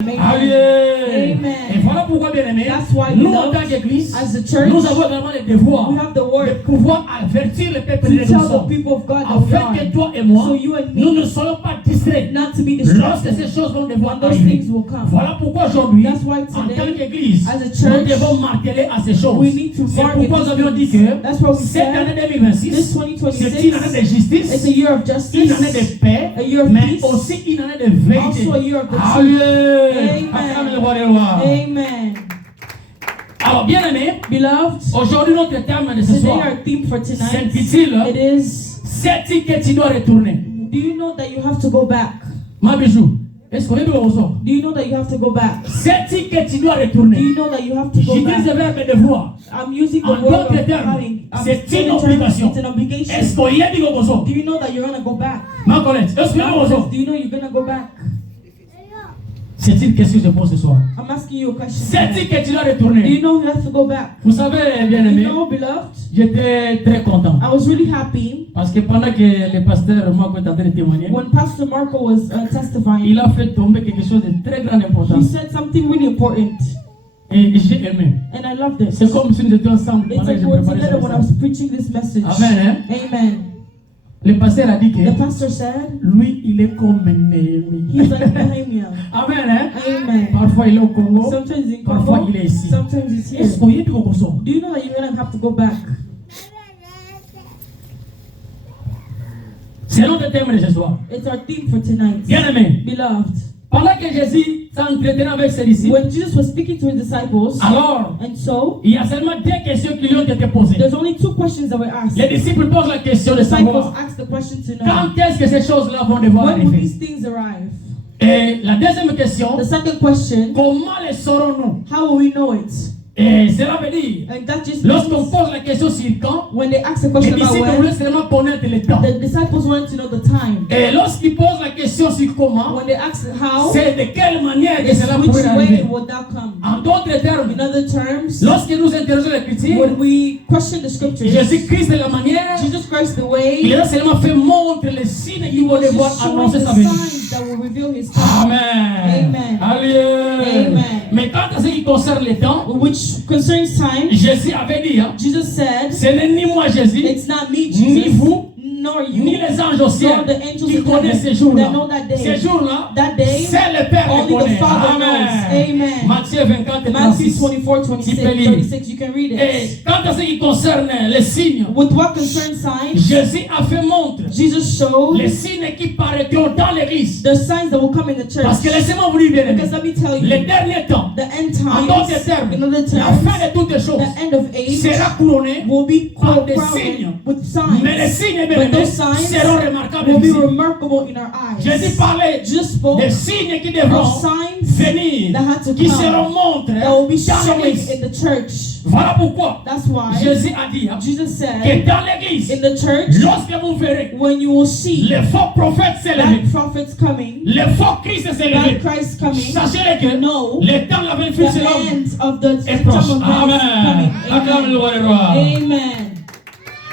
Amen. Et voilà pourquoi, bien aimé, nous en tant qu'Église, nous avons vraiment le devoir de pouvoir avertir le peuple de nous afin que toi et moi, nous ne soyons pas distraits lorsque ces choses vont devoir arriver. Voilà pourquoi aujourd'hui, en tant qu'Église, nous devons marteler à ces choses. C'est pourquoi nous avions dit que cette année 2026, c'est une année de justice, une année de paix, mais aussi une année de vérité. Amen. Alors, bien aimé, Beloved, aujourd'hui notre terme de ce today soir our theme for tonight, s'intitule it is, C'est-il que tu dois retourner? do you know that you have to go back? Ma bijou, est-ce qu'on est bien ensemble? Do you know that you have to go back? C'est-il que tu dois Do retourner? you know that you have to go J'utilise le back? verbe devoir. I'm using the En word d'autres of termes, having. c'est saying une in terms, obligation. it's an obligation. Est-ce qu'on y est dit qu'on Do you know that you're going to go back? Ma collègue, est-ce qu'on est bien ensemble? Do you know you're going to go back? C'est une question que je pose ce soir. I'm asking you a question. C'est-il que tu dois Do retourner? you know you have to go back? Vous savez, bien You aimé, know, beloved, j'étais très content. I was really happy Parce que pendant que le pasteur Marco est en train de témoigner, when Pastor Marco was testifying. il a fait tomber quelque chose de très grande He importance. said something really important, Et j'ai aimé. and I loved it. C'est comme si nous étions ensemble It's pendant que like je we were préparais ce together when I message. was preaching this message. Amen. Hein? Amen. Le pasteur a dit que The pastor said, lui, il est comme Néhémie. he's like Nehemiah. Amen. Hein? Amen. Parfois il est au Congo, Sometimes in parfois Congo, il est ici. sometimes he's here. Est-ce qu'on y est dit qu'on consomme? Do you know that you're going to have to go back? C'est notre thème de ce soir. It's our theme for tonight. Bien aimé. Beloved, Pendant que Jésus s'entretenait avec ses disciples, when Jesus was speaking to his disciples, alors and so, il y a seulement deux questions qui lui ont été posées. there's only two questions that were asked. Les disciples posent la question de The disciples savoir asked the question to know, quand est-ce que ces choses-là vont devoir when will arriver. these things arrive? Et la deuxième question, The second question, comment les saurons-nous? how will we know it? Et cela veut dire, And that just lorsqu'on means, pose la question sur quand, when they ask the les question about disciples when, voulaient seulement connaître le temps. the disciples wanted to know the time. Et lorsqu'ils posent la question sur comment, When they asked how, c'est de quelle manière que it's cela which pourrait way arriver. would that come? En d'autres termes, In other terms, lorsque nous interrogeons l'Écriture, when we question the scriptures, Jésus-Christ est la manière, Jesus Christ the il way, a seulement fait montre les signes qui vont devoir just showing annoncer the sa venue. signs that will reveal his time. Amen. Amen. Alléluia. Amen. Mais quant à ce qui concerne le temps, Which concerns time, Jésus avait dit, hein, Jesus said, ce n'est ni moi Jésus, it's not me, ni Jesus, vous, nor ni you, les anges au ciel nor the angels qui in connaissent ces heaven jours-là. that know that day. Ces jours-là, That day, c'est le Père qui only the connaît. Father Amen. knows. Amen. Matthieu 24 et Matthew 36. 24, Tu peux 26, lire. 36, you can read it. Et quant à ce qui concerne les signes, With what concerns signs, Jésus a fait montre Jesus showed les signes qui paraîtront dans l'église. the signs that will come in the Parce que church. laissez-moi vous dire, bien aimé, Because let me tell les you, derniers temps, the end en d'autres times, termes, in other la terms, fin de toutes les choses the end of age sera couronnée will be par des crowned signes. with signs. Mais les signes, bien But aimés, those signs seront remarquables will be ici. remarkable in our eyes. Jésus parlait Jesus spoke des signes qui devront of signs venir, that had to qui come, seront montres that will be dans showing l'église. in the church. Voilà pourquoi That's why Jésus a dit hein, Jesus que said, dans l'église, in the church, lorsque vous verrez when you will see les faux prophètes s'élever, bad prophets coming, les faux Christ bad s'élever, Christ coming, sachez que no, le temps de la venue the sera end of the est time proche. of man is Amen. Acclame coming. le roi des rois. Amen.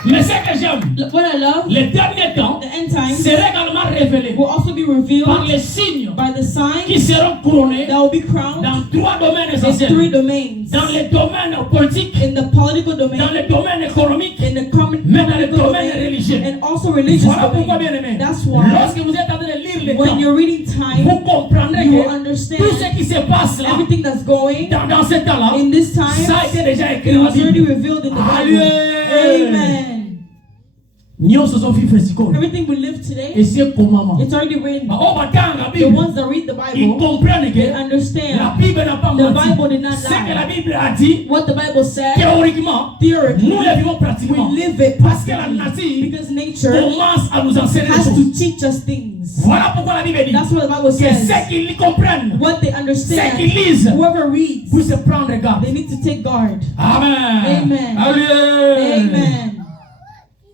Mais ce que j'aime, What I love, les derniers temps the end times sera également révélé will also be par revealed les signes by the qui signs seront couronnés that will be crowned dans trois domaines in three essentiels. domains. Dans le domaine politique, In the political dans domain, le domaine économique, in the common mais dans le political domaine domain, religieux. and also religious Voilà pourquoi, bien domain. aimé, That's why lorsque vous êtes en train de lire les when temps, you're reading time, vous comprendrez you will que understand tout ce qui se passe là, everything that's going dans ce temps-là, in this time. ça a été déjà écrit It dans la was already Bible. revealed in the Alléluia. Bible. Amen. Nyonso zo fi fesiko. Everything we live today, Et c'est comment it's already written. oh batanga la The Bible, ones that read the ils Bible, comprennent they que la understand Bible n'a pas the menti. Bible did not Ce que la lie. Bible a dit, What the Bible said, théoriquement, theoretically, nous le vivons pratiquement. we live it Parce que la practically. nature Because nature commence à nous enseigner des has choses. to teach us things. Voilà pourquoi la Bible dit That's what the Bible que says. ceux qui les comprennent, What they ceux qui understand, lisent, whoever reads, puissent prendre garde. they need to take guard. Amen. Amen. Alléluia. Amen.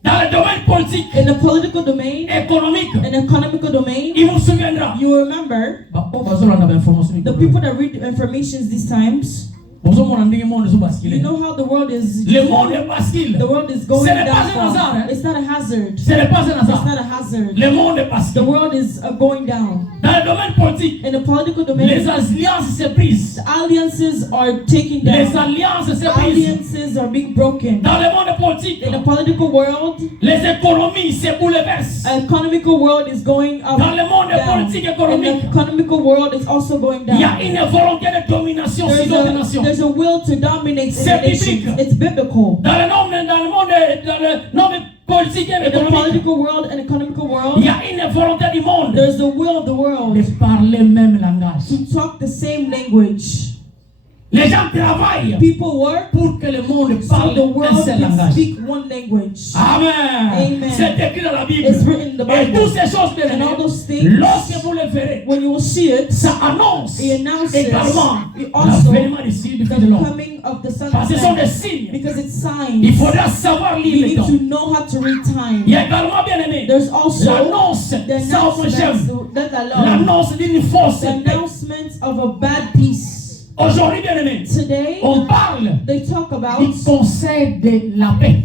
Dans le domaine politique, In the political domain, économique, in the economical domain, il vous souviendra. you remember On va se rendre à l'information. the people that read informations these times, You know how the world is. Le monde bascule. The world is going Ce n'est pas down. un hasard, hein? It's not a hazard. Ce n'est pas un It's hasard. not a hazard. Le monde The bascule. world is going down. Dans le domaine politique, In the political les domain, alliances se brisent. alliances are taking Les down. alliances se brisent. Alliances are being broken. Dans le monde politique, In the political world, les économies se bouleversent. economical world is going up. Dans le monde Down. politique In économique, the economical world, it's also going il y a down. une volonté de domination sur d'autres nations. There's a will to dominate C'est the nations. biblique. It's biblical. Dans le monde politique et In the économique, political world and economical il world, y a une volonté du monde there's the will of the world de parler le même langage. to talk the same language. Les gens travaillent People work pour que le monde so parle the un world seul can langage. speak one language. Amen. Amen. C'est écrit dans la Bible. It's written in the Et Bible. toutes ces choses, bien And all aimés, those things, lorsque vous les verrez, when you will see it, ça annonce it announces également also l'avènement du Fils de the l'homme. coming of the Son Parce of que ce sont des Man. signes. Because it's Il signs. faudra savoir You lire les need temps. to know how to read Il y time. a également, bien aimé, There's also l'annonce, the ça on j'aime, announcements that I love. l'annonce d'une fausse The paix. announcements of a bad peace. Aujourd'hui, bien aimé, Today, on parle they talk about du conseil de la paix.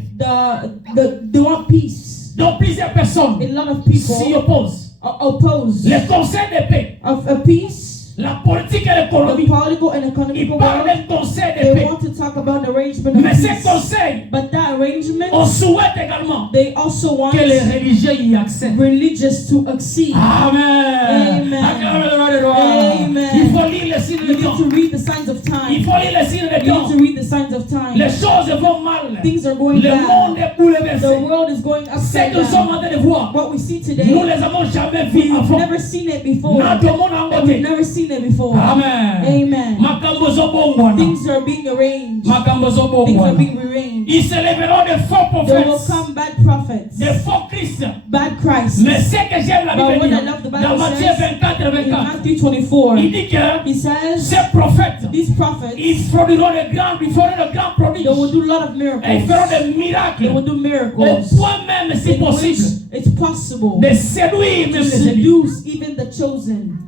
they want peace. Donc plusieurs personnes A lot of s'y people opposent. oppose Le conseil de paix, of a peace. la politique et The l'économie, political and ils economical parlent world, d'un conseil de they paix. want to talk about the arrangement of Mais ces peace. conseils, But that on arrangement, souhaite également they also want que les religieux y accèdent. religious to accede. Amen. Amen. Amen. Il faut lire les signes You de need temps. to read the signs of Il time. faut lire les signes de You temps. need to read the signs of time. Les choses vont mal. Things are going Le monde bad. est bouleversé. The world is going Ce upside que nous sommes down. en train de voir, What we see nous today, les avons jamais vus we've avant. never seen it before. Notre monde en And we've côté. never seen it before. Amen. Amen. Makambo zobongwana. Things are being arranged. Makambo Things are zobongwana. being rearranged. Ils se lèveront de faux There will prophètes, come bad prophets, de faux Christ. bad Christ. Mais ce que j'aime la But Bible what I dit, love the dans Bible Matthieu says 24 et in 24, Matthew 24, il dit que he says ces prophètes, these prophets, ils produiront de grands prodiges. they will do a lot of Et ils miracles. feront des They miracles. will do Au miracles point même, si in which possible, it's possible de séduire to même les élus. seduce even the chosen.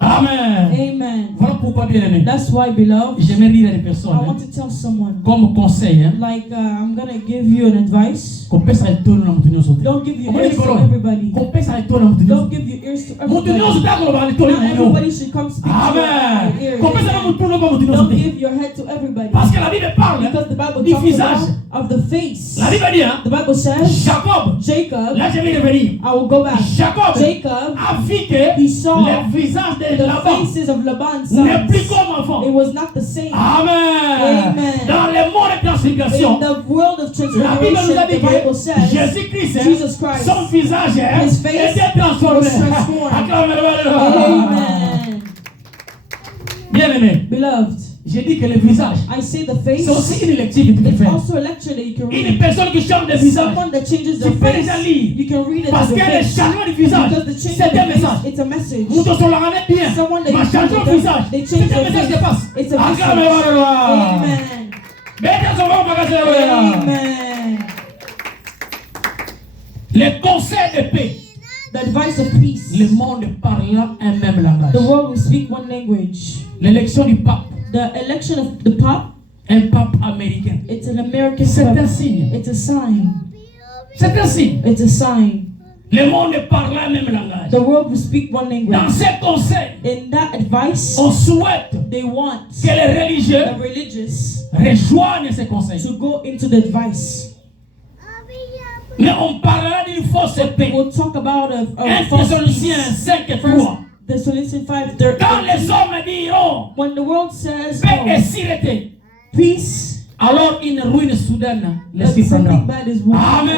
Amen. Amen. Voilà pourquoi, bien aimé, That's why, beloved, j'aimerais dire à des personnes, I want to tell someone, comme conseil, like, I'm going to give you an advice. qu'on peut s'arrêter dans notre union sociale. Don't give your Comment ears dit to Colombe? everybody. Qu'on peut s'arrêter dans notre union Don't sociale. give your ears to Notre union everybody. sociale, on va aller tourner Not dans everybody should come speak to Amen. your ears. Qu'on peut s'arrêter dans notre union Don't sociale. give your head to everybody. Parce que la Bible parle Because the Bible du talks visage. about of the face. La Bible dit, hein, The Bible says, Jacob, Jacob, là je vais revenir. I will go back. Jacob Jacob, a vu que he saw le visage de the Laban faces of Laban's n'est plus sons. comme avant. It was not the same. Amen. Amen. Dans le monde de transfiguration, In the world of la Bible nous transformation, a the dit Bible que says, Jésus-Christ, Jesus Christ, son visage his face était transformé. was transformed. Acclamez-le. Amen. Bien aimé, Beloved, j'ai dit que le visage, I say the face, c'est aussi une lecture que tu peux it's faire. also a lecture that you can Une read. personne qui change de visage, Someone that changes tu their peux face, déjà lire. you can read it Parce as que a le face. changement du visage, Because the change c'est of the un message. face, it's a message. Nous te sommes la bien. Someone that Ma you change change de visage, they c'est change un their message qui face. passe. It's a message. Acclamez-le. Amen. Amen. Les conseils de paix. The advice of peace. Le monde parlant un même langage. The world will speak one language. L'élection du pape. The election of the Pope, Un pape américain. it's an American C'est un Pope. signe. It's a sign. C'est un signe. It's a sign. Le monde parlant un même langage. The world will speak one Dans language. ces conseils, In that advice, on souhaite they want que les religieux the religious rejoignent ces conseils. to go into the advice. Mais on parlera d'une fausse paix. We'll talk about a 1 false Thessaloniciens peace. 5 First 3. Thessalonians 5, Quand les hommes diront when the world says paix et oh, sûreté, peace, alors une ruine soudaine les that surprendra. something bad is Amen.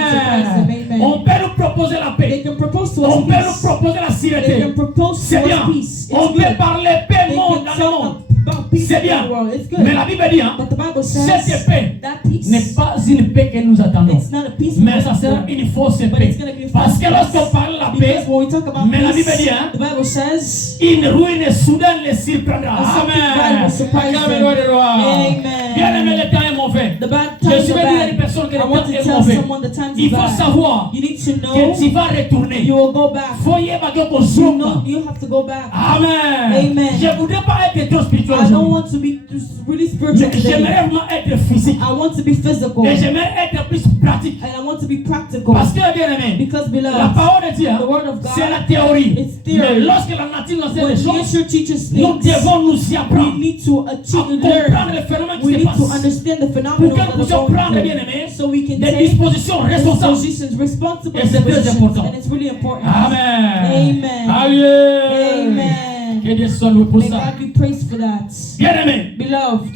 Amen. On peut nous proposer la They paix. can propose to On us peut nous peace. proposer la They sûreté. can propose to C'est bien. us peace. It's On peut good. parler paix They monde can dans le monde. talk about peace C'est in bien. the world. It's Mais good. la Bible dit, hein, But the Bible cette says paix that peace, n'est pas une paix que nous attendons. it's not a peace, Mais ça sera une fausse but paix. it's going to be a Parce false que lorsqu'on peace. parle de la paix, Because when we talk about mais la Bible peace, dit, hein, the Bible says une ruine soudaine les surprendra. something bad Amen. will surprise them. Acclamez-le. Amen. Bien aimé, le temps est mon mauvais. The bad Je times suis are venu à une bad. personne que I le want temps to est tell mauvais. someone the times Il are faut bad. savoir You need to know que tu vas retourner. you will go back. Faut y aller qu'on You know you have to go back. Amen. Amen. Je voudrais pas être trop spirituel. I don't want to be really spiritual today. J'aimerais vraiment être physique. I want to be physical. Et j'aimerais être plus pratique. And I want to be practical. Parce que bien aimé, Because beloved, la parole de Dieu, the word of God, c'est la théorie. it's theory. Mais lorsque la nature nous enseigne when les choses, nature teaches nous things, devons nous y we apprendre. need to À learn. comprendre le phénomène qui We se need to passe. understand the Pour phenomenon que nous that are puissions going prendre, bien through. aimé, So we can des take dispositions responsables. positions, responsible Et c'est très positions, important. and it's really important. Amen. Amen. Alléluia. Amen. Que Dieu soit loué pour May ça. God be praised for that. Bien aimé, Beloved,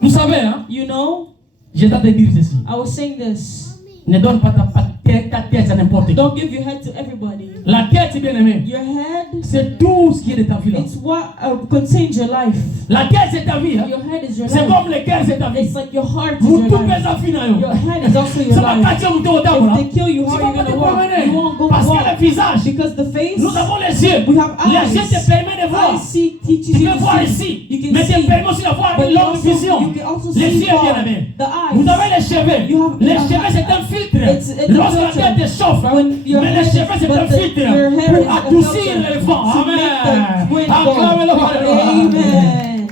vous savez, hein, you know, j'étais de dire ceci. I was saying this. Ne donne pas ta tête à n'importe qui. Don't give your head to everybody. La tête, bien aimé, Your head, c'est tout ce qui est de ta vie là. it's what contains your life. La tête, c'est ta vie. Hein. Your head is your C'est life. comme le cœur, c'est ta vie. It's like your heart is Vous your tout life. faites affinés. Your head is also your Ça va life. pas dire vous au temps là. If they kill you, how Tu are vas you pas going te to walk? promener. You won't go Parce que walk. le visage, Because the face, nous avons les yeux. we have Les yeux te eyes. permettent de voir. Eyes see, teaches Tu you peux voir to ici. see. You Mais can te see. permet aussi d'avoir But une longue vision. you can also Les see yeux, far. bien aimé. The eyes. Vous avez les cheveux. You Les have- cheveux, c'est un filtre. It's a Lorsque la filter. tête te chauffe, When your mais les head is- cheveux, c'est but un the- filtre your hair is pour a adoucir filter le vent. to Amen. make the wind go. Acclamez-le, alléluia. Amen.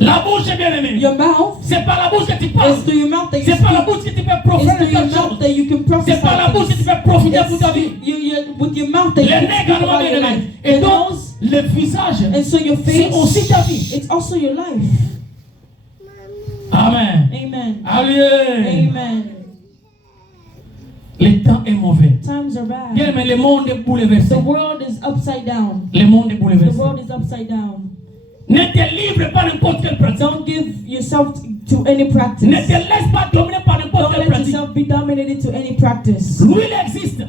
La bouche est bien aimée. Your mouth C'est par la bouche que tu parles. is through your mouth that you C'est par la speak. bouche que tu peux It's proférer through your quelque mouth chose. that you can prophesy. C'est par la bouche que tu things. peux profiter pour ta vie. With your mouth that you Les can nez speak également about bien your life. aimé. Et The donc, nose, le visage, and so your c'est face, aussi ta vie. it's also your life. Amen. Amen. Alléluia. Amen. Le temps est mauvais. Times are bad. Bien, mais le monde est bouleversé. The world is upside down. Le monde est The bouleversé. world is upside down. Ne te livre pas n'importe quelle pratique. Don't give yourself to any practice. Ne te laisse pas dominer par n'importe Don't quelle let pratique. yourself be dominated to any practice. L'huile existe.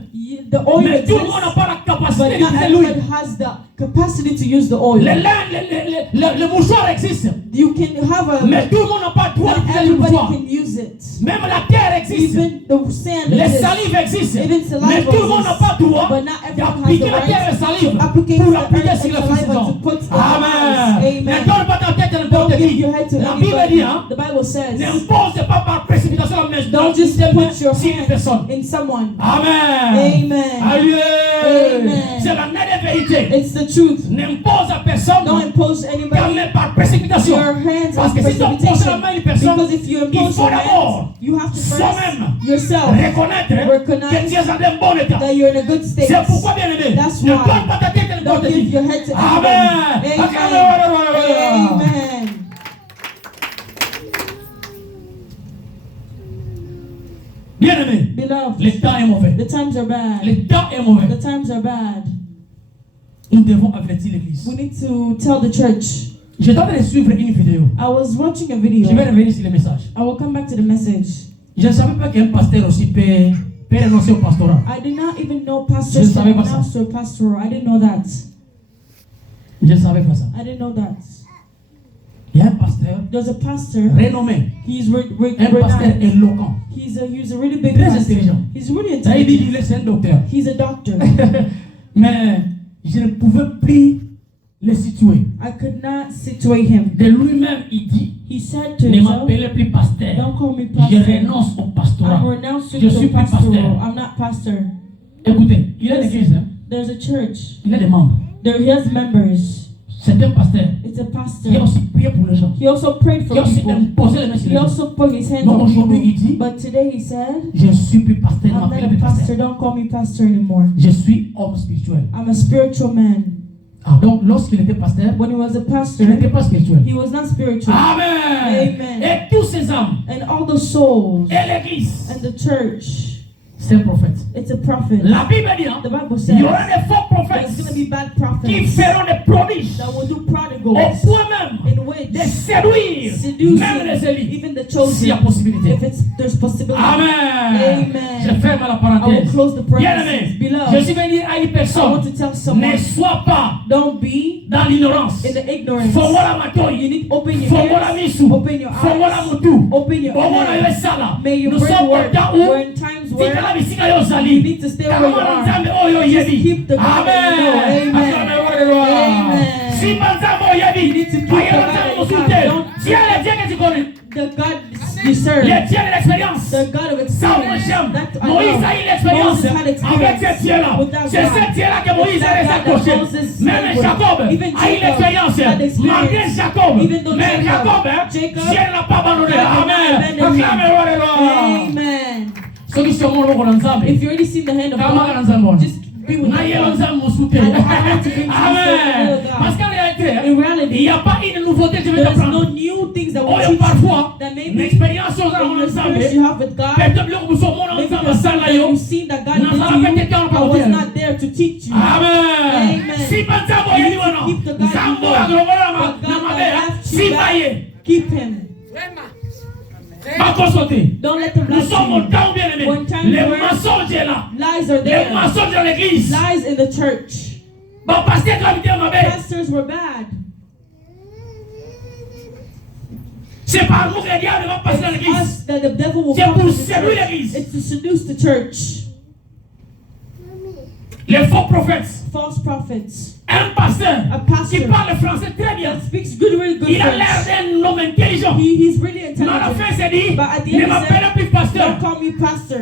The oil Mais tout le monde n'a exists, pas la capacité but not d'utiliser everyone l'huile. has the capacity to use the oil. Le mouchoir existe. You can have a, Mais tout le monde n'a pas le droit not d'utiliser le everybody mouchoir. can use it. Même la terre existe. Even the sand Les exists. salives existent. Even saliva Mais tout le monde n'a pas le droit but not everyone has d'appliquer the la terre et right salive to applicate pour the l'appliquer earth sur and le fils saliva to d'homme. put in the Amen. eyes. Ne Amen. donne pas ta tête à n'importe Don't give qui. your head to La Bible anybody. dit, hein, The Bible says, n'impose pas par précipitation la main. don't just put your sur une hand personne. in someone. Amen. Amen. Alléluia. Amen. C'est la nette vérité. It's the truth. N'impose à personne Don't impose ta anybody main par précipitation. your hands Parce on que si tu imposes la precipitation. main d'une personne, Because if you il impose faut your d'abord hands, you have to soi-même first yourself reconnaître recognize que tu es dans un bon état. that you're in a good state. C'est pourquoi, bien aimé, That's ne why. donne pas ta tête à n'importe Don't give qui. your head to Amen. anybody. Amen. Amen. Bien aimé, Beloved, le temps est mauvais. the times are bad. Le temps est mauvais. The times are bad. Nous devons avertir l'église. We need to tell the church. J'étais en train de suivre une vidéo. I was watching a Je vais video. revenir sur le message. I will come back to the message. Je ne savais pas qu'un pasteur aussi peut renoncer au pastorat. I did not even know Je pastors savais can pas ça. announce to a pastor. I didn't know that. Je ne savais pas ça. I didn't know that. Il y a un pasteur There's a pastor. renommé, He's un pasteur renowned. éloquent, He's a really big très pastor. intelligent. He's really Ça, il dit intelligent. qu'il est un docteur. He's a doctor. Mais je ne pouvais plus le situer. I could not situate him. De lui-même, il dit, He said to ne himself, m'appelez plus pasteur. don't call me Je pastor. renonce au pastorat. I'm renouncing Je suis to plus pastoral. pasteur. I'm not pastor. Écoutez, il a des églises, hein? There's a church. Il a des membres. There he has members. C'est un pasteur. It's a Il a pastor. aussi prié pour les gens. He also prayed Il for a aussi people. imposé les mains sur He les gens. also put his hands Mais on aujourd'hui, il people. dit, But today he said, je ne suis plus pasteur, ne I'm not m'appelez a plus pastor. pasteur. Don't call me pastor anymore. Je suis homme spirituel. I'm a spiritual man. Ah, donc, lorsqu'il était pasteur, When he was a pastor, il n'était pas spirituel. he was not spiritual. Amen. Amen. Et tous ces âmes, And all the souls et l'église, and the church, c'est un prophète. it's a prophet. La Bible dit, hein, The Bible il says y aura des faux prophètes there's going to be bad qui prophets feront des prodiges that will do au prodigals point même in de which séduire seducing même les élites. even the S'il y a chosen possibilité. if there's possibility. Amen. Je Amen. ferme la I will parenthèse. close the Bien parenthesis. aimé, je Beloved, suis venu à une I personne. want to tell Ne someone, sois pas don't be dans l'ignorance. in the ignorance. Fongo la You matoi. need to open your Fongo la ears, misu. open your Fongo la eyes, mutu. open your Fongo la eyes. yesala. May you Nous bring sommes au word. temps We're où in times where tika la bisika yo you zali. need to stay where you Kama are. nzambe oyo Just yebi. keep the God that you know. Amen. Amen. Amen. Amen. Si nzambe oyo You need to yebi. keep the Ayo God nzambe that you musulte. have. Don't- Si elle est Dieu que tu connais. The God you serve. Les dieux de l'expérience. The God of Ça, moi, experience. j'aime. That I Moïse love. a eu l'expérience Moses had experience avec ce Dieu-là. with that C'est God. ce Dieu-là que Moïse a That God that accroché. Moses Même served. Jacob Even a eu Jacob l'expérience. had experience. Malgré Jacob. Even though Mais Jacob, Jacob, Dieu ne l'a pas abandonné. God did not Amen. abandon him. Acclamez-le, alléluia. Amen. Ceux qui sont morts dans l'ensemble. If you already seen the hand of Comment God, l'ensemble? just be with N'ayez God. l'ensemble mon soutien. Amen. Parce qu'en réalité, In reality, il n'y a pas une nouveauté que je vais there's no t'apprendre. new things that Oh, will et teach parfois, you that une maybe expérience dans in your l'ensemble. experience you have with God, Peut-être que vous sommes maybe ensemble there's à something Salayo. you've seen that God Nous did allons to faire you. quelqu'un I en was parallèle. not there to teach you. Amen. Amen. Si pas ça, vous allez voir. Keep the God Zambo you know. à Grogora, But God ma that mère, left you si back, vaillé. keep him. Pas consulter. Don't let them Nous lie sommes au to temps bien aimé. When times Les were- mensonges sont là. you. Lies are Les there. mensonges dans l'église. Lies in the church. Bon, pasteur, quand il ma mère, Pastors were bad. c'est par nous que le diable va passer dans It's l'église. us that the devil will C'est come pour to the séduire church. l'église. It's to seduce the church. Les faux prophètes. False prophets. Un pasteur A pastor qui parle français très bien. that speaks good, really good Il a l'air French. d'un homme intelligent. He's really Mais à la intelligent. fin, c'est dit, But at the ne end, m'appelle he plus said, pasteur. don't call me pastor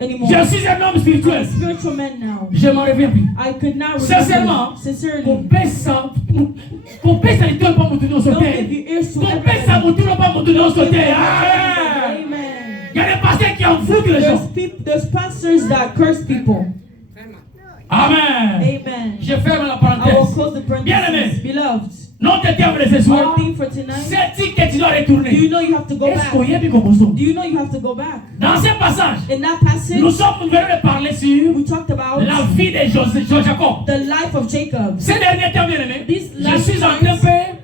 anymore. Je suis un homme I'm spirituel. a spiritual man now. Je m'en reviens plus. I could not Sincèrement, remember. Sincerely, Qu'on paie ça, ne tourne pas mon tour don't give sauter. your ears to Qu'on paie ça, everyone. mon tour pas mon tour sauter. Amen. Il y a des pasteurs qui en foutent les gens. There's pastors that curse people. Amen. Amen. Je ferme la I will parenthèse. close the Bien-aimé. parenthesis. Beloved, Notre terme de ce soir, our theme for tonight, c'est que tu dois do retourner. you know you have to go Est-ce back? qu'on y est bien comme ça? Do you know you have to go back? Dans ce passage, In that nous passage, venons de parler sur we talked about la vie de Jacob. the life of Jacob. Ces derniers temps, bien aimé, These je last suis en train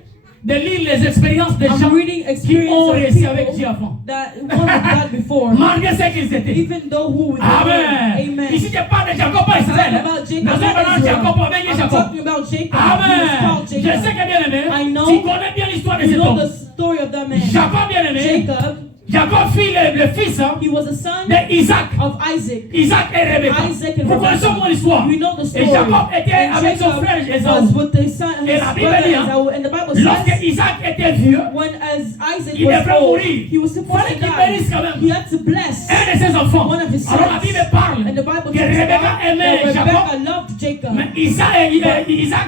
de lire les expériences des I'm gens reading qui experience ont of réussi avec Dieu people avant. that one with God before, Malgré ce qu'ils étaient. even though who we Amen. Amen. Ici, je parle de Jacob à I'm talking Israël. about Jacob, Dans un not moment, Israel. Jacob avec I'm Jacob. talking about Jacob. He was Amen. called Je sais Jacob. que bien aimé, I know. tu connais bien l'histoire de You cet know homme. the story of that man. Jacob, bien aimé, Jacob, Jacob fut le fils he was a son d'Isaac. of Isaac. Isaac et Rebecca. Isaac and Vous connaissez Rebecca. mon histoire. We know the story. Et Jacob était And avec son Jacob frère was Esaü. with his son, Et his la Bible brother dit, hein, Esau. And the Bible lorsque says, Isaac était vieux, when as Isaac il was devait old, mourir. he was supposed Fallait to qu'il die. bénisse quand même He had to bless un de ses enfants. one of his sons. Alors la Bible parle And the Bible que talks Rebecca about aimait that Jacob, Rebecca loved Jacob. mais Isaac lui aimait Isaac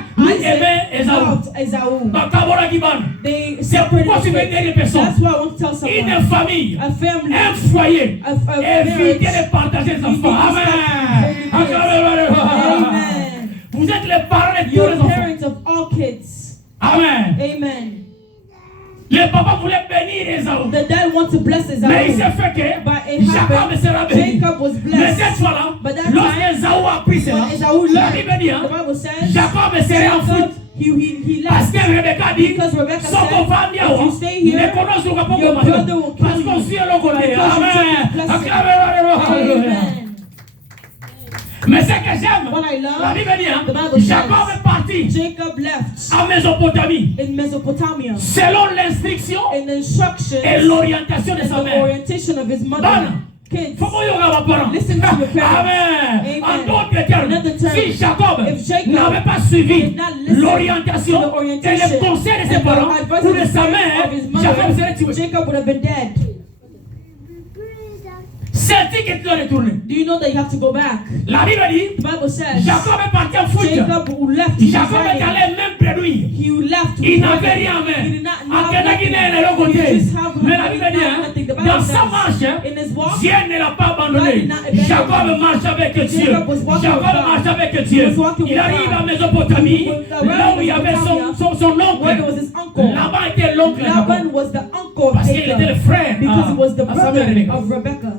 Esaü. loved Esau. Dans Kabbalah Giban, They c'est separated pourquoi tu veux the aider les personnes. That's why I want to tell Une someone. famille, A family, un foyer, a évitez marriage. de partager les enfants. You need to Amen. stop very Amen. Vous êtes les parents de tous You're les enfants. parents of all kids. Amen. Amen. Le papa voulait bénir Esaü. The dad wants to bless Esau. Mais il s'est fait que But it Jacob happened. sera béni. Jacob was Mais blessed. cette fois-là, But that lorsque time, Esaü a pris cela, when Esau la learned, Bible dit, hein, the Bible says, Jacob serait en Jacob, foot. he Parce left. que Rebecca dit, Because Rebecca son said, compagnon, if you stay ne here, connaît pas comment your brother will parce kill qu'on you. suit le Coran. Because you Amen. took the blessing. Acclamez-le. Amen. Mais ce que j'aime, What I la love, Bible dit, hein, the Bible says, Jacob est parti Jacob left en Mésopotamie in Mesopotamia selon l'instruction in the instructions et l'orientation de and sa the mère. orientation of his mother. Bonne. Kids, Faut qu'on y aura ma parole. listen to your parents. Amen. En Amen. d'autres termes, Another term, si Jacob if Jacob n'avait pas suivi did not listen l'orientation to the et orientation les conseils de ses and the parents advice ou of de his sa parents, mère, of his mother, Jacob serait tué. Jacob would have been dead. C'est-il que tu dois retourner? Do you know that you have to go back? La Bible dit, The Bible says Jacob est parti en foot. Jacob who left, he was Jacob est running. allé même près de lui. He left. Il with n'avait nothing. rien, He mais did not en have Canada, nothing. il est de l'autre He côté. just have Mais la Bible dit, nothing. The hein, Bible dans sa says, marche, hein, in his walk, Dieu ne l'a pas abandonné. God did not abandon Jacob him. marche avec Dieu. Jacob was walking Jacob with God. marche avec He Dieu. was walking Il with arrive God. à Mésopotamie, He was là où il y avait son oncle. where there was his uncle. Là-bas était l'oncle de Jacob. Laban was the uncle of Parce qu'il était le Jacob frère because he was the à sa mère brother Rebecca. of Rebecca.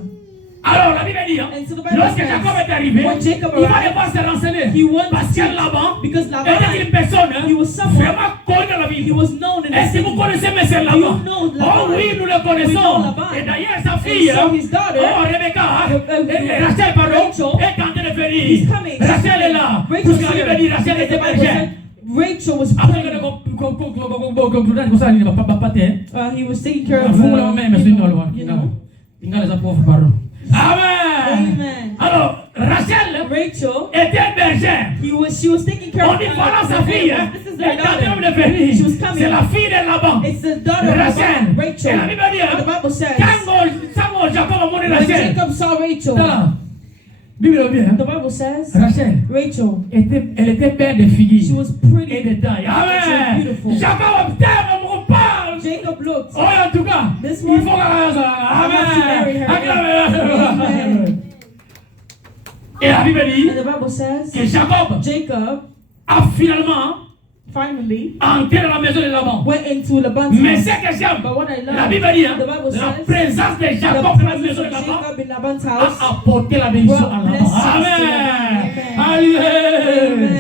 Alors la Bible dit, hein, And so the Bible lorsque says, Jacob est arrivé, when Jacob il va arrived, devoir se renseigner. he went Parce to que see- là-bas, because était Laban, une personne hein, he was someone vraiment connue dans la ville. he was known in the Est-ce que city. vous connaissez M. Laban? You know Laban. Oh oui, nous le We connaissons. know Laban. Et d'ailleurs, sa And fille, so hein, his daughter, oh Rebecca, Rachel, Rachel pardon, Rachel, est en train de venir. is coming. Rachel est là. Rachel's Parce que la Bible here. dit Rachel Because était the Bible bergère. said Rachel was Après que he was taking care of you know. you know. Amen. Amen. Alors, Rachel Rachel, était bergère. she was taking care On of dit voilà sa fille. Hein. This is Elle her est en train daughter. de venir. She was coming. C'est la fille de Laban. It's the daughter of Rachel. Laban, Et Rachel. la Bible dit, And the Bible says, quand Jacob a monté when Rachel, Jacob saw Rachel, Bible dit, the Bible says, Rachel, Rachel, elle était belle de figures she was et pretty. de taille. She was Amen. beautiful. Jacob, me parle. Jacob looked. Oh, en tout cas, This il one, faut marry her. Amen. Et la Bible dit And the Bible says, que Jacob Jacob a finalement finally entré dans la maison de Laban. went into Laban's Mais house. ce que j'aime, But what I love, la Bible dit, hein, the Bible la says, présence de the Jacob dans la presence maison of de Laban Jacob in Laban's a house apporté la bénédiction à brought Laban. blessings to Amen. Laban. Alléluia. Amen.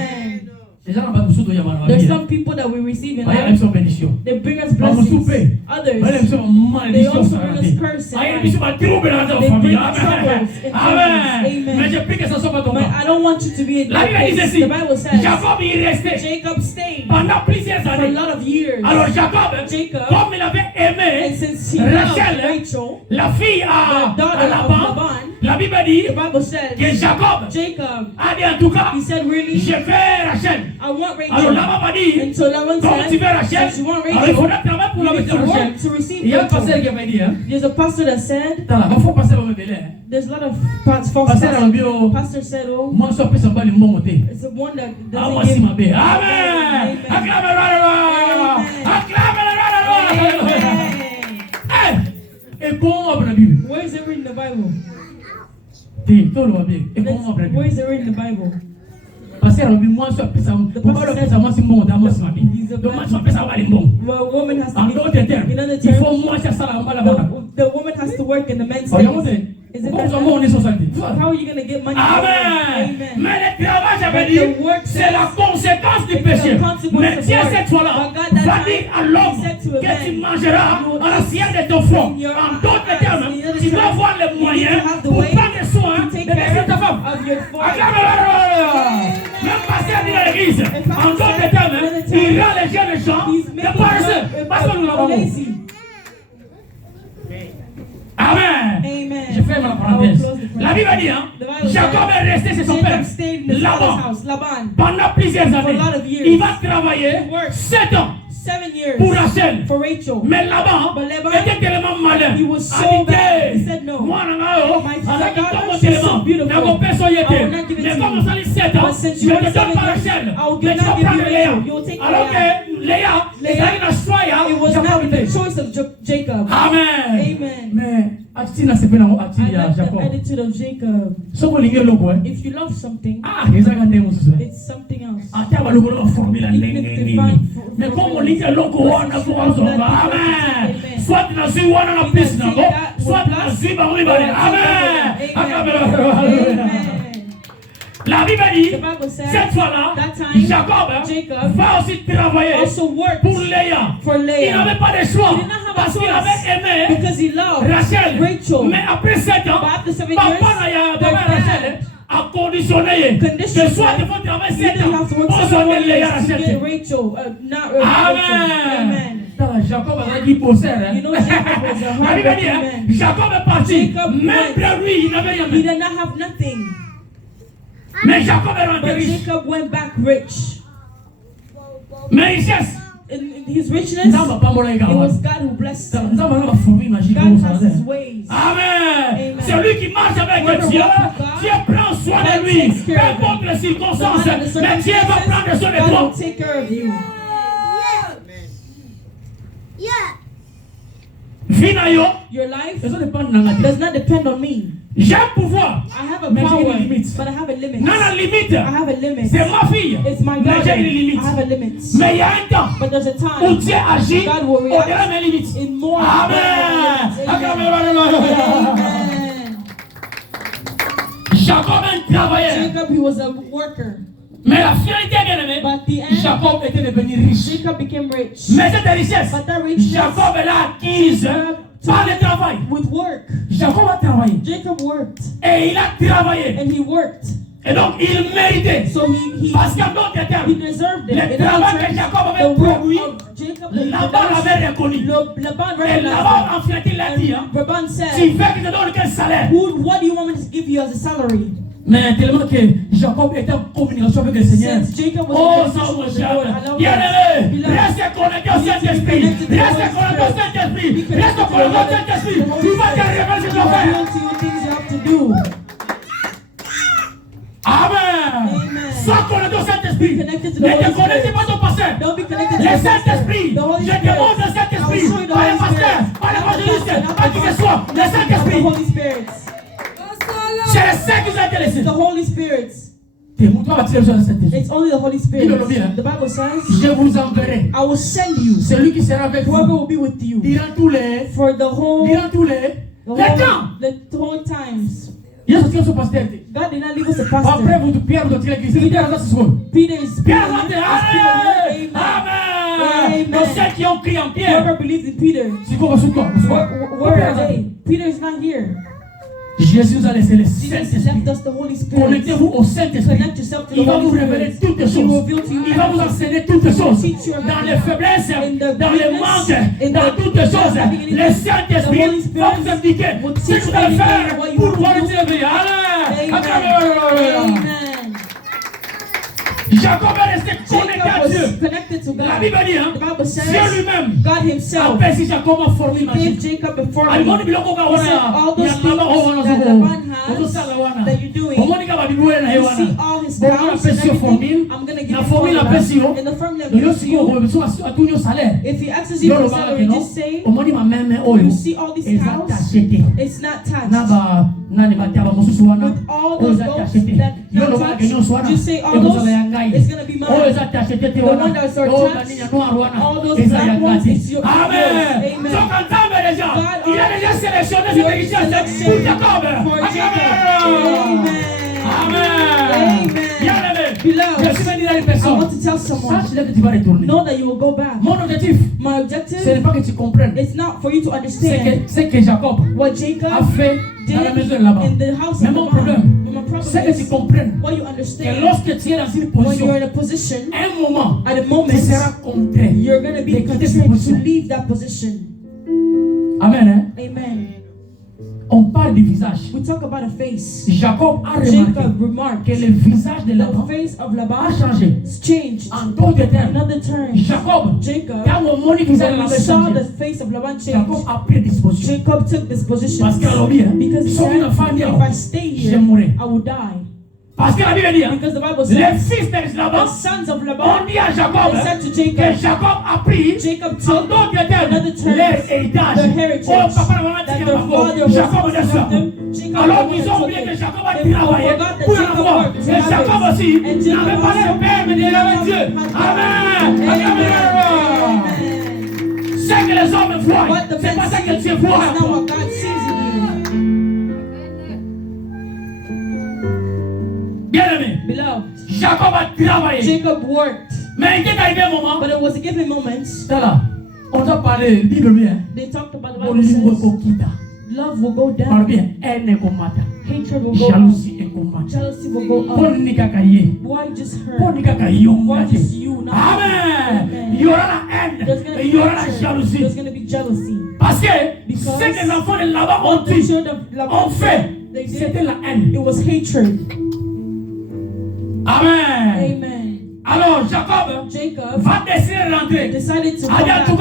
Les gens n'ont pas de sous de Yamana. There's some people that we receive in Ils life, sont bénédictions. they bring us Vamos blessings. souper. Others, Ils sont they malédictions. also bring us curses. Ils sont troubles dans leur They famille. bring Amen. troubles in Amen. families. Mais je Amen. prie que ce ne soit pas ton But cas. I don't want you to be in La that Bible dit place. ceci. The Bible says, Jacob y est resté Jacob stayed pendant plusieurs for a années. lot of years. Alors Jacob, Jacob, comme il avait aimé and since he loved Rachel, Rachel, la fille the daughter à of Laban, Laban, la Bible dit the Bible says, que Jacob Jacob, a dit en tout cas, he said, really, je veux Rachel. I want Alors Rachel. Laban m'a dit, And so Laban comme tu said, veux Rachel, since you want alors il Rachel, faudra travailler pour la you need maison to de Rachel. work to receive Il y a un pasteur Rachel. qui m'a dit, hein, There's a pastor that said, il faut passer au bébé. there's a lot of false Pasteur dans le pastors. bio, Pastor said, oh, moi je suis appelé sans pas le bon côté. it's the one that Ah, moi doesn't aussi give. ma belle. Amen. Acclame le roi de roi. Acclame le roi de roi. Amen. Et comment on ouvre la Bible? Where is it written in the Bible? Tout le bien. Et comment on ouvre la Where Bible? is it written in the Bible? Parce que moi je suis appelé ça. Pourquoi le ça moi c'est bon dans moi c'est ma vie. Donc moi je suis appelé ça va aller bon. Well, a woman has En to d'autres be, termes, in other il faut terms, moi c'est ça là là. the woman has to work in the men's Regardez. days. Is it Comment that? on est société? How are you going to get money? Amen. Amen. Mais le travail, j'avais dit, c'est la conséquence du péché. Mais Dieu, cette fois-là, va dire à l'homme que tu mangeras à la sienne de ton front. En d'autres termes, tu dois avoir les moyens pour prendre soin de ta femme. Même passer à l'église, en d'autres termes, il rend les jeunes gens de paresseux. Parce que nous l'avons. Amen. Amen. Je ferme la parenthèse. La Bible dit, hein, Jacob est resté chez son père, Laban, pendant plusieurs années. Il va travailler 7 ans 7 years pour Rachel. for Rachel. Mais Laban était tellement malin. He was so bad. He said no. Moi, My daughter, she's so beautiful. I will not give it mais to comme you. on s'en dit 7 ans, But since je you ne are te donne 7 pas years, Rachel. I will Mais tu vas not give prendre you Léa. Rachel. You will take Alors Leah. que Léa, c'est une choix. It was not the choice of Jacob. Amen. Amen. Mais attitude na sepe na I attitude ya love the Jacob. attitude of Jacob. Soko linge loko If you love something, Ah, ezaka ndenge mosusu. it's something else. Ata baloko na formula Even ndenge if they nini. find Mais comme linge loko wana ko azonga. Amen. Soit na zui wana na piste na go, soit na zui ba oui ba. Amen. Amen. La Bible dit, The Bible says, cette fois-là, that time, Jacob Jacob va aussi travailler also worked pour Léa. for Il Leah n'avait pas de choix He did not have a parce qu'il choice. avait aimé because he loved Rachel. Rachel. Mais après 7 ans, But after 7 papa years, na their Rachel dad a conditionné conditioned que soit that il faut travailler either 7 you ans have to work pour 7 soigner more Léa years to get Rachel. Rachel, not Amen. Rachel. Amen. Jacob a dit bosseur. You know Jacob was a La Bible hard dit, man. Jacob est parti. Jacob Même went. pour lui, il n'avait rien. He did not have nothing. Mais Jacob est rentré But riche. Jacob went back rich. Mais richesse. In his richness, Nzambe apambola ye it kaka. was God who blessed him. Nzambe ana baformule magique God au has sein. his ways. Amen. Amen. Celui qui marche avec Whoever Dieu, walks with God, Dieu prend soin de God lui. takes Peu care of importe les circonstances, No matter the mais Dieu va prendre soin de God toi. will take care of you. Vie na yo, Your life ça dépend de nanga te. does not depend on me. J'ai un pouvoir, I have a mais j'ai power, une limite. but I have a limit. Non, la limite, I have a limit. c'est ma fille, It's my mais daughter. j'ai une I limite. have a limit. Mais il y a un temps But there's a où time Dieu agit God will react au-delà de mes limites. in more Amen. Amen. Jacob est un travailleur. Jacob, he was a worker. Mais la finalité, bien aimé, But the end, Jacob était devenu riche. Jacob became rich. Mais cette richesse, But that richness Jacob l'a acquise par le travail. with work. Jacob a travaillé. Jacob worked. Et il a travaillé. And he worked. Et donc il méritait. So he Parce qu'en d'autres termes, he deserved it. le In travail other que terms, Jacob the avait work produit, of Jacob, Laban l'avait reconnu. Laban Et recognized Laban, en fait, il a dit, it. hein, Laban tu said, veux que je te donne quel salaire? what do you want me to give you as a salary? Mais tellement que Jacob était en communication avec le Seigneur. Oh, ça mon cher. Bien-aimé, reste connecté au Saint-Esprit. Reste connecté au Saint-Esprit. Reste connecté au Saint-Esprit. Tu vas te révéler ce que tu dois faire. Amen. Sois connecté au Saint-Esprit. Ne te connecte pas au pasteur. Le Saint-Esprit. Je demande le Saint-Esprit. Pas le pasteur, pas l'évangéliste, pas qui que ce soit. Le Saint-Esprit. C'est le Saint qui nous a intéressés. The Holy Spirit. It's only the Holy Spirit. The Bible says, je vous enverrai. I will send you. Celui qui sera avec whoever vous. will be with you. Durant tous les. For the whole. Durant tous les. The whole times. God did not leave us a pastor. Peter is Amen. Ceux qui ont crié en Pierre. Whoever believes in Peter. Where are they? Peter is not here. Jésus nous a laissé le Saint-Esprit. Connectez-vous au Saint-Esprit. Il va vous révéler toutes les choses. Il va vous enseigner toutes les choses. Dans les faiblesses, dans les manques, dans toutes les choses. Le Saint-Esprit va vous indiquer ce que vous allez faire pour pouvoir le révéler. Amen. Jacob est resté connecté à Dieu. La Bible dit, Dieu lui-même appelle si Jacob a formé une machine. If he asks you for salary, just say, you see all these cows? It's not touched. With all those goats that not touched, just say all those, it's going to be mine. The one that's are touched, all those black ones, it's your Amen. Amen. Il a déjà sélectionné cette richesse pour Jacob. Amen. Beloved, I want to tell someone, know that you will go back. My objective, it's not for you to understand what Jacob did in the house of Laban. My problem is what you understand when you're in a position, at a moment, you're going to be constrained to leave that position. Amen. Amen. On parle du visage. We talk about a face. Jacob a remarqué que le visage de Laban a changé. Changed. En d'autres termes, in other terms, Jacob, quand on saw the face of Laban change, Jacob a pris disposition. Jacob took this position. Because he said, if I stay here, I will die. Parce que la Bible dit, because the Bible les says, fils de Laban, the sons of on Laban, dit à Jacob they said to Jacob, que Jacob a pris Jacob en took d'autres termes leur héritage. the heritage Oh, papa, maman, that dit their father was Jacob to est ça. Jacob Alors qu'ils ont oublié que Jacob a travaillé pour l'avoir. Et Jacob aussi n'avait pas le père, mais il avait Dieu. Amen. Amen. Ce que les hommes voient, c'est pas ça que Dieu voit. Bien-aimé, Jacob a travaillé. Jacob worked. Mais il est arrivé un moment. But it was a given moment. Là, on a parlé, Bible bien. They talked about the Bible says, love will go down. Parle bien, haine combattre. Hatred will go Jalousie et combattre. Jealousy will go up. Paul n'y kakaye. Why just her? Paul n'y kakaye. Why just you? Not Amen. Il y aura la haine. Et il y aura la jalousie. There's going to be jealousy. Parce que ce que les enfants de Laban ont dit, ont fait, c'était la haine. It was hatred. Amen. Amen. Alors Jacob va décider de rentrer. Decided to come back. He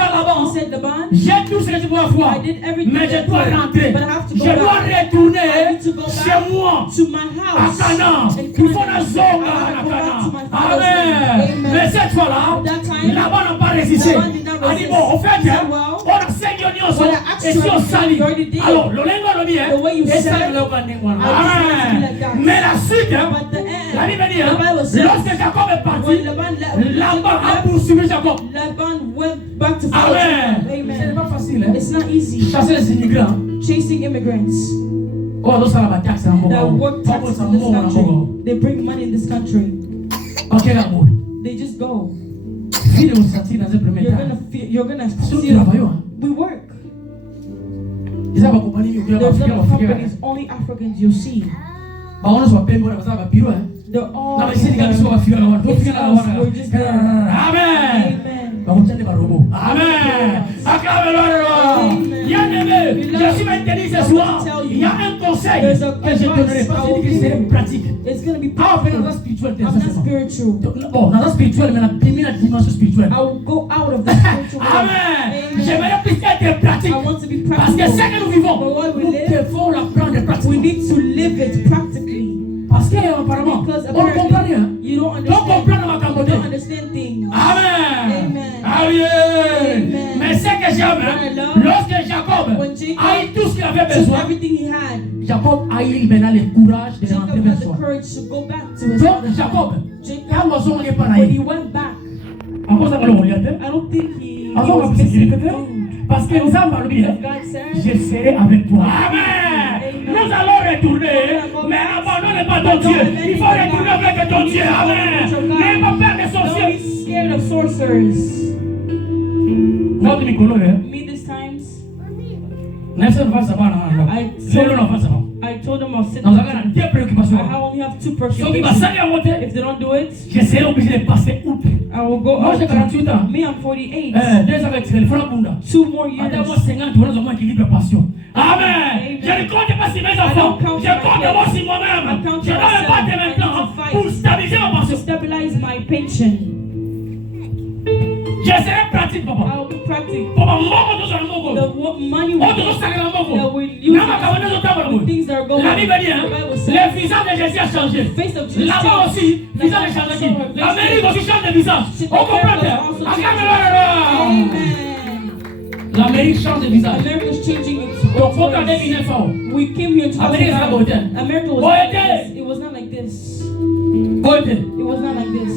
said, Laban, j'ai tout ce que je dois voir, mais je dois rentrer. Je dois retourner chez moi, to my house, à Canaan. Il faut la zone à Canaan. Amen. Mais cette fois-là, Laban n'a pas résisté. Il a dit bon, en fait, on a 5 oignons et si on salit. Alors, le lingot le bien, et ça le Amen. Mais la suite, la Bible dit, lorsque Jacob est parti, Laban a poursuivi Jacob. Laban went back to Amen. Amen. C'est pas facile. Hein? It's not easy. Chasser les immigrants. Chasing immigrants. Oh, those are about tax. That work taxes in this country. They bring money in this country. Okay, they just go. You're gonna feel. We work. There's a lot of companies, only Africans you'll see. They're all we're just there. Amen. Amen. Acclamez-le. Bien-aimé, je suis maintenant ce soir. Il y a un conseil que je donnerai, parce que c'est pratique. It's going to be Ah, practical. dans la spiritualité. I'm not spiritual. Bon, dans la spiritualité, mais la dimension spirituelle. I will go out of the spiritual world. Amen. J'aimerais plus être pratique. I want to be Parce practical. que ce que nous vivons, But what we nous live, devons l'apprendre we pratiquement. need to live it practically. Parce qu'apparemment, Because on ne comprend rien. you don't Donc, understand. comprendre ma You cambote. don't understand things. Amen. Amen. Amen. Amen. Mais ce que j'aime, What I love, lorsque Jacob when Jacob a eu tout ce qu'il avait took besoin, everything he had, Jacob a eu maintenant le courage de Jacob rentrer had vers the soi. courage to go back to his Donc, father's Jacob, house. quand Jacob, on n'est pas when he naïf, went back, à cause de l'Oriental, I don't think he avant was la missing sécurité, food. parce que nous avons dit, God said, je serai avec toi. Amen. Nous allons retourner, mais abandonne pas ton Dieu. Il faut retourner avec ton Dieu. Amen. N'aie pas peur des don't be sorciers. scared of sorcerers. Notre Nicolas, Me this times, I told him I'll sit nous down. avons deux préoccupations. I only have two Ceux qui vont preoccupations. s'en monter, If they don't do it, je serai obligé de passer outre. I will go Moi, out. j'ai 48 ans. Me, I'm 48. 2 ans avec le frère Bunda. 2 more Attends, moi, years. 50, nous avons un équilibre de passion. Amen. Je ne compte pas sur mes enfants. Je compte moi sur moi-même. Je dois me battre maintenant pour stabiliser ma To passion. stabilize my pension, Je serai pratique, I papa. will be practicing Papa, moi, je serai mon the money Oh, tu sais que la that moko. we use Nama kabane zo tabalo. with things that are going La on. Bible dit, hein, The Bible says, le visage de Jésus a changé. the face of Jesus Là-bas changed. aussi, visage a changé. L'Amérique aussi change de visage. On comprend bien. Amen. L'Amérique change de visage. America's changing its Donc, faut garder ways. une info. We came here to America is not America. going America was Boy, not like okay. this. It was not like this. Côté. It was not like this.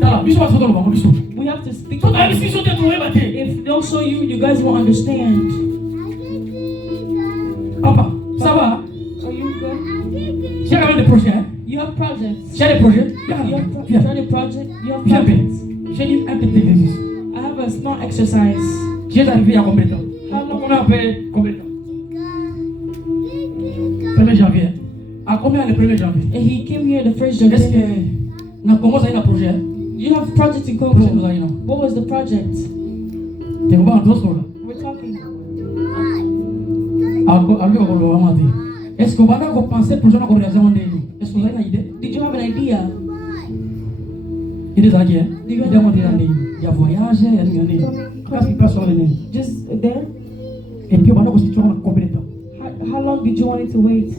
Tala, biso bato lo bango biso. We have to speak. So ta biso te trouver baté. If they don't show you, you guys won't understand. Papa, ça va? Are you good? J'ai quand même des projets, hein? You have projects. J'ai des projets. You have Viens. a project. You have Viens, projects. j'ai dit un petit exercice. I have a small exercise. J'ai arrivé il y a combien de temps? How long? On a fait combien de temps? 1er janvier. À combien le 1er janvier? And he came here the first of Est-ce que January. nous commençons à un projet? You have project in Projet nous Congo. allons. What was the project? Tu vas en d'autres là. We're talking. Est-ce que vous allez penser pour une organisation de est-ce que vous avez une idée? Did you have an idea? Il est là qui est. Do you Il y a voyage, il y a une qu'est-ce qui passe sur le nez? Just there? Et puis on va aussi combien de temps? How long did you want it to wait?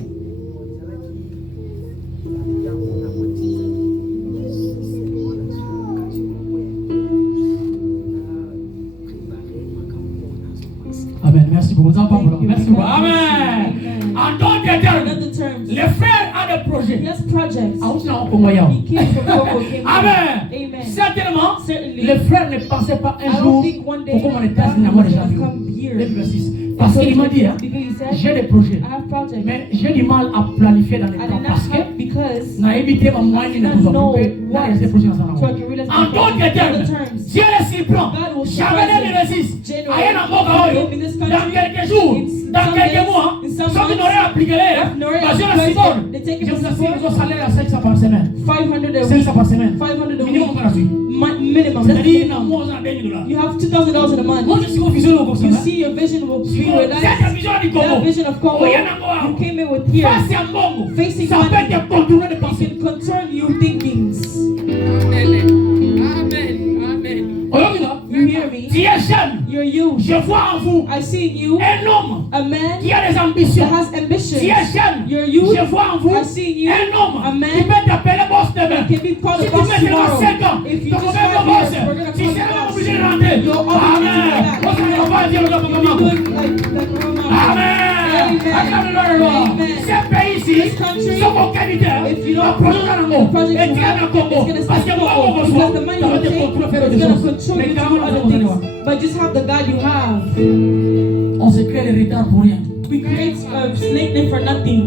Amen. Merci beaucoup. Thank you. Merci beaucoup. Amen. Amen. En d'autres In termes, other terms, les frères ont des projets. he has projects. Ah, aussi, on peut He came from Congo. Came Amen. here. Amen. Certainement, Certainly. les frères ne pensaient pas I un don't jour think one day pourquoi on est God assis dans was déjà going vu. to come here. Verset 6. Parce qu'il m'a dit, hein, Because he said, j'ai des projets, I have projects. mais j'ai du mal à planifier dans les I temps did not parce que have because n'a évité ma moyenne de vous occuper dans les projets ensemble. so I can realize En d'autres other termes, terms. Dieu les surprend. God will Jamais surprise ne résiste. January. Aïe, dans mon cas, In this country, dans quelques jours, in dans some quelques days, mois, in some ceux qui months, n'auraient appliqué les, n'auraient parce que le appliqué, Simon, they take it je to vous assure, support. ils ont salaire à 500 par semaine. 500 a 500 week. par semaine. 500 a Minimum week. gratuit. Minimum. That's C'est-à-dire, the dans minimum. moi, on a $20. You have $2,000 in a month. Moi, je suis officiel au Congo. You see your vision will be realized. Cette vision du Congo. That vision of Congo. Oh, il y en a encore. You came in with here. Face à Congo, Facing ça money. peut te contourner de It penser. can control your thinkings. You hear me? Tu es jeune. You're you. Je vois en vous I see in you un homme a man qui a des ambitions. that has ambition. Tu es jeune. You're you. Je vois en vous I see in you un homme a man qui peut t'appeler boss demain. that can be called Si a tu boss mets seulement tomorrow. 5 ans, If you ton just mauvais 5 boss, years, we're gonna tu call seras you obligé de boss. rentrer. You're obliged to Amen. do On se va dire le You'll be gouvernement. doing like Roman. Amen. Amen. Ces pays ici This country, sont vos candidats. if you Le don't projet dans le monde. project Et you tu es have, dans le Congo. it's gonna Parce stay que moi, on Congo. reçoit. Because the money Ça va you te take contrôler faire is des gonna choses. control Mais you to quand do on other things. But just have the God you have. on se crée des retards pour rien. We create a snake name for nothing.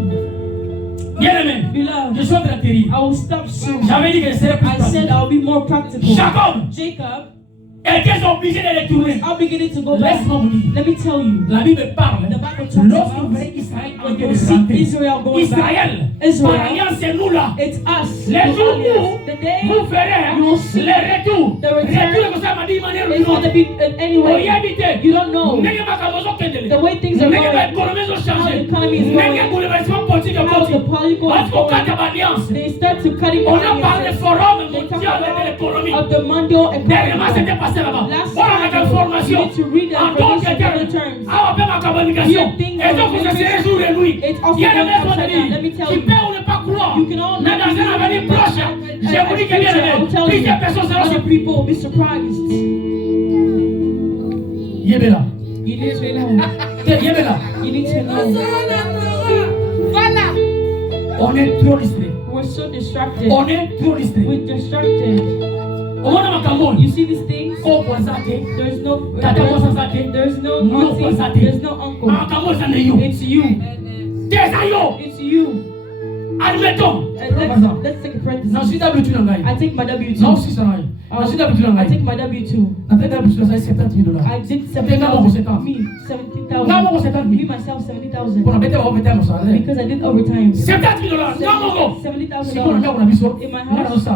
Bien aimé, Beloved, je suis en train d'atterrir. I will stop soon. J'avais dit que je serais plus I said pratique. I'll be more practical. Jacob Jacob, était obligé de retourner. I'm beginning to go back. Laisse-moi vous dire. Let me tell you. La Bible parle The Bible Lorsque vous voyez Israël en train de ramper, Israël, par alliance, c'est nous là. Les jours où vous verrez les retours. Retour que ça m'a dit de manière différente. You don't know the way things are going, how the economy is going, how the political is going. They start to cutting on a parlé forum mondial de l'économie. Of the mondial economy. Dernièrement, c'était passé là-bas. Last time, you need to read the information terms. Here, things are going to be. It's also going to upside down. Let me tell you. You can all not be I'll tell you. Other people will be surprised. Yébéla. You need to know. Yébéla. You need to know. On est trop distraits. We're so distracted. On est trop distraits. We're distracted. You see these things? There's no auntie, there's no uncle. It's you. It's you. Admettons. Let's take a parenthesis. I take my W2. I take my W2. I did 70,000. Me, 70,000. Me, myself, 70,000. Because I did overtime. $70,000 in my house.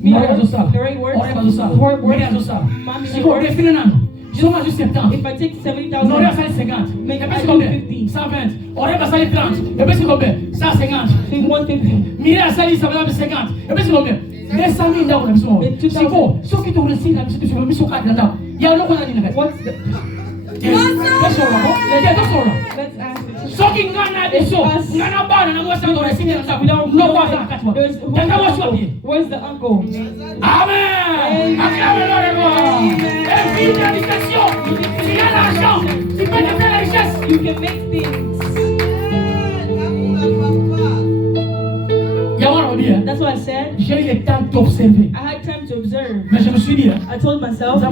Me, the right words. Hard words. Mommy, words. If I take 70,000, make it 50. 150. Mira, ça dit ça va 50. Et puis c'est combien? 200 000 dollars. C'est quoi? Ce qui te réussit là, c'est que tu vas mettre sur 4 là. Il y a un autre qui est là. What's the? Let's ask. So qui gagne des choses. Gagne pas dans moi ça doit réussir dans ça. Non pas ça. Where's the uncle? Amen. Acclamez-le de gloire. Et puis réalisation. Il y a l'argent. Tu peux te faire la richesse. You can make things. That's what I said. J'ai eu le temps d'observer. I had time to observe. Mais je me suis dit, I told myself,